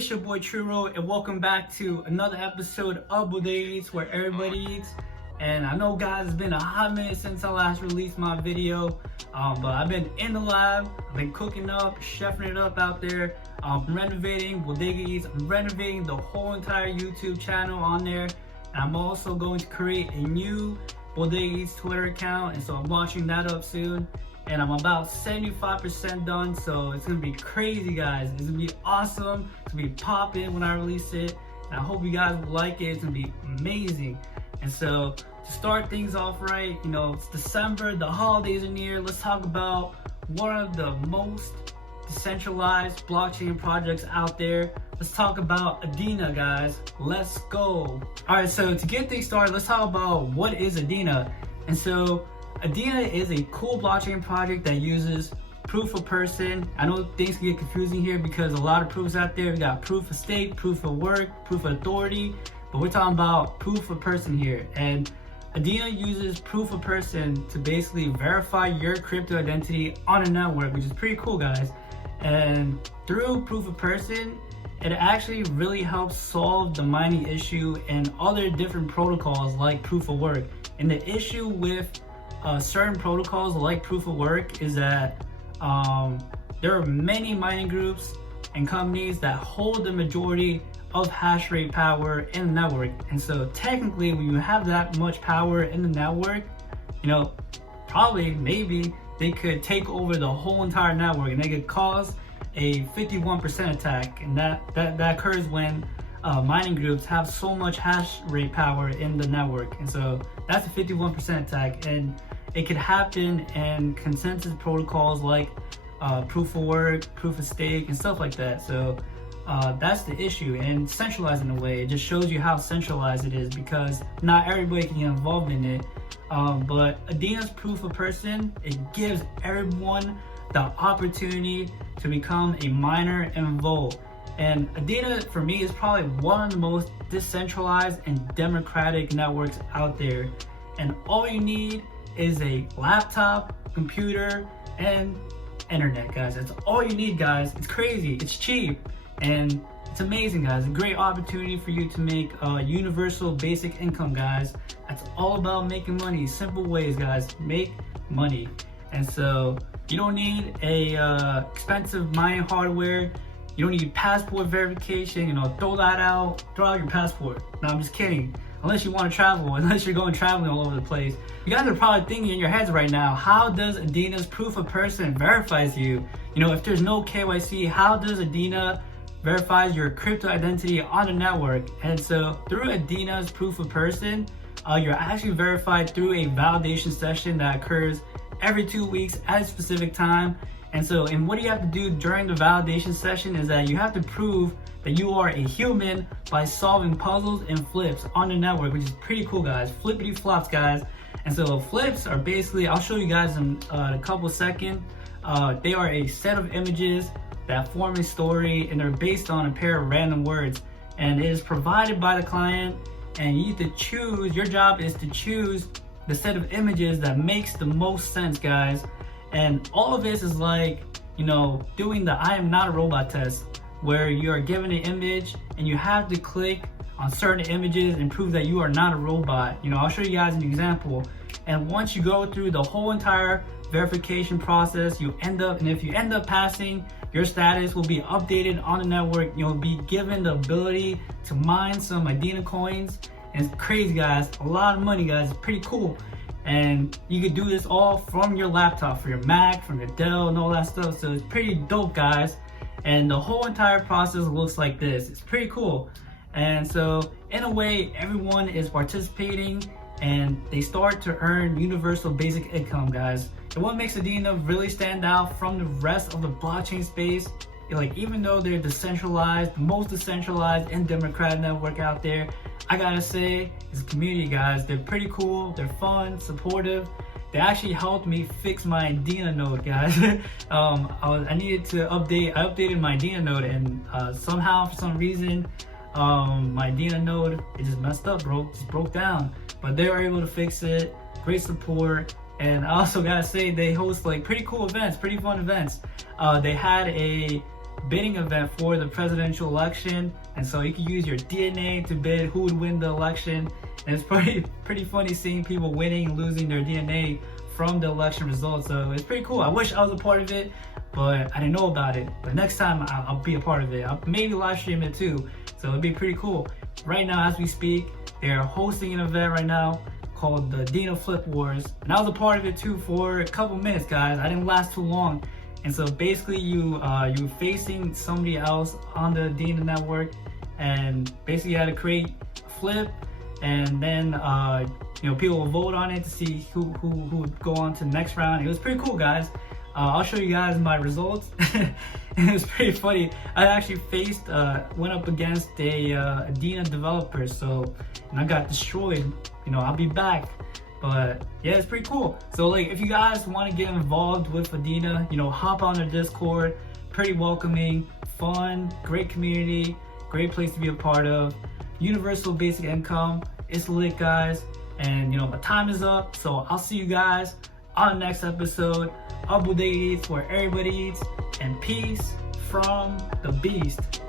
It's your boy Churro, and welcome back to another episode of Bodega Eats, where everybody eats. And I know, guys, it's been a hot minute since I last released my video, but I've been in the lab, I've been cooking up, chefing it up out there. I'm renovating Bodega Eats, I'm renovating the whole entire YouTube channel on there, and I'm also going to create a new Bodega Eats Twitter account, and so I'm launching that up soon. And I'm about 75% done, so it's gonna be crazy, guys. It's gonna be awesome. It's gonna be popping when I release it, and I hope you guys will like it. It's gonna be amazing. And so to start things off right, you know, it's December, the holidays are near. Let's talk about one of the most decentralized blockchain projects out there. Let's talk about Idena, guys. Let's go. All right, so to get things started, let's talk about what is Idena. And so Idena is a cool blockchain project that uses proof of person. I know things can get confusing here because a lot of proofs out there. We got proof of stake, proof of work, proof of authority, but we're talking about proof of person here. And Idena uses proof of person to basically verify your crypto identity on a network, which is pretty cool, guys. And through proof of person, it actually really helps solve the mining issue and other different protocols like proof of work. And the issue with certain protocols like proof of work is that there are many mining groups and companies that hold the majority of hash rate power in the network. And so technically, when you have that much power in the network, you know, probably maybe they could take over the whole entire network, and they could cause a 51% attack. And that occurs when mining groups have so much hash rate power in the network. And so that's a 51% attack, and it could happen in consensus protocols like proof of work, proof of stake, and stuff like that. So that's the issue. And centralized in a way, it just shows you how centralized it is because not everybody can get involved in it. But Idena's proof of person, it gives everyone the opportunity to become a miner and vote. And Idena, for me, is probably one of the most decentralized and democratic networks out there. And all you need is a laptop, computer, and internet, guys. That's all you need, guys. It's crazy, it's cheap, and it's amazing, guys. A great opportunity for you to make universal basic income, guys. That's all about making money. Simple ways, guys. Make money. And so you don't need a expensive mining hardware. You don't need passport verification. You know, throw out your passport. No, I'm just kidding. Unless you want to travel, unless you're going traveling all over the place. You guys are probably thinking in your heads right now, how does Idena's proof of person verifies you? You know, if there's no KYC, how does Idena verifies your crypto identity on the network? And so through Idena's proof of person, you're actually verified through a validation session that occurs every 2 weeks at a specific time. And so, and what you have to do during the validation session is that you have to prove that you are a human by solving puzzles and flips on the network, which is pretty cool, guys. Flippity flops, guys. And so flips are basically, I'll show you guys in a couple seconds. They are a set of images that form a story, and they're based on a pair of random words. And it is provided by the client, and you need to choose, your job is to choose the set of images that makes the most sense, guys. And all of this is like, you know, doing the I am not a robot test, where you are given an image and you have to click on certain images and prove that you are not a robot. You know, I'll show you guys an example. And once you go through the whole entire verification process, you end up, and if you end up passing, your status will be updated on the network. You'll be given the ability to mine some Idena coins. And it's crazy, guys. A lot of money, guys. It's pretty cool. And you could do this all from your laptop, from your Mac, from your Dell, and all that stuff. So it's pretty dope, guys. And the whole entire process looks like this. It's pretty cool. And so in a way, everyone is participating and they start to earn universal basic income, guys. And what makes Idena really stand out from the rest of the blockchain space, like, even though they're decentralized, the most decentralized and democratic network out there, I gotta say, is the community, guys. They're pretty cool, they're fun, supportive. They actually helped me fix my Idena node, guys. I needed to update, I updated my Idena node, and somehow, for some reason, my Idena node, it just messed up, just broke down. But they were able to fix it, great support. And I also gotta say, they host like pretty cool events, pretty fun events. They had a bidding event for the presidential election, and so you can use your DNA to bid who would win the election. And it's pretty funny seeing people winning and losing their DNA from the election results. So it's pretty cool. I wish I was a part of it, but I didn't know about it. But next time I'll be a part of it. I'll maybe live stream it too. So it'd be pretty cool. Right now, as we speak, they're hosting an event right now called the Idena Flip Wars, and I was a part of it too for a couple minutes, guys. I didn't last too long. And so basically you're facing somebody else on the Idena network, and basically you had to create a flip, and then people will vote on it to see who would go on to the next round. It was pretty cool, guys. I'll show you guys my results. And it was pretty funny. I actually went up against a Idena developer, and I got destroyed. I'll be back. But yeah, it's pretty cool. So like, if you guys want to get involved with Idena, hop on their Discord. Pretty welcoming, fun, great community, great place to be a part of. Universal basic income. It's lit, guys. And my time is up. So I'll see you guys on the next episode of Buddha Eats, where everybody eats. And peace from the beast.